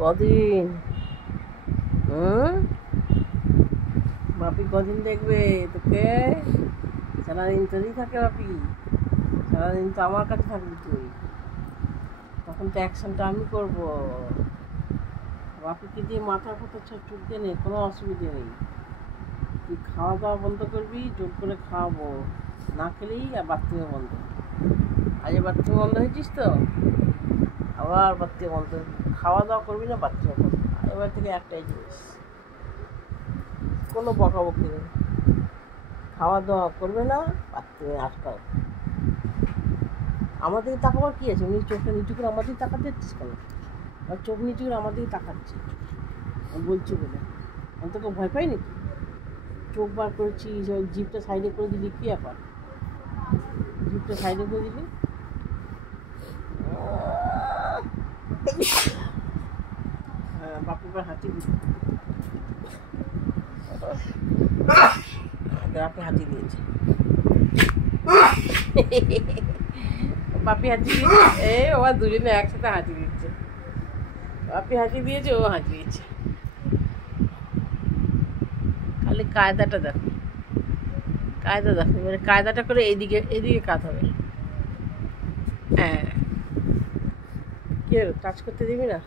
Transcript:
কদিন? বাপি কদিন দেখবে তোকে? সারাদিন তোরই থাকে বাপি, সারাদিন তো আমার কাছে থাকবি তুই, তখন তো অ্যাকশনটা আমি করবো। বাপিকে দিয়ে মাথার কথা চুলকে নেই, কোনো অসুবিধে নেই। তুই খাওয়া দাওয়া বন্ধ করবি, জোর করে খাওয়াবো, না খেলেই আর বাথরুমে বন্ধ। আজ বাথরুমে বন্ধ হয়েছিস তো, আবার বাথরুমে বন্ধ। খাওয়া দাওয়া করবি না, বাথরুমে বন্ধ। এবার থেকে একটাই জিনিস, কোনো বকাবকি নেই, খাওয়া দাওয়া করবে না, বাথরুমে আটকাও। আমাদেরকে তাকাবার কি আছে? উনি চোখটা নিচু করে আমাদেরকে তাকাতে যাচ্ছিস কেন? আর চোখ নিচু করে আমাদেরকে তাকাচ্ছি বলছি বলে, আমি তোকে ভয় পাই নাকি? চোখ বার করেছি, জিভটা সাইডে করে দিলি, কি ব্যাপার? জিভটা সাইডে করে দিলি, হ্যাঁ বাপুর পর হাঁচি দিলি, বাপি হাঁচি দিয়েছে, বাপি হাঁচি দিয়েছে। এই ওরা দুজনে একসাথে হাঁচি দিচ্ছে, বাপি হাঁচি দিয়েছে, ও হাঁচি দিয়েছে। খালি কায়দাটা দেখো, কায়দা দেখো, এবারে কায়দাটা করে এইদিকে এদিকে কাজ হবে। হ্যাঁ, কি হলো, টাচ করতে দিবি না?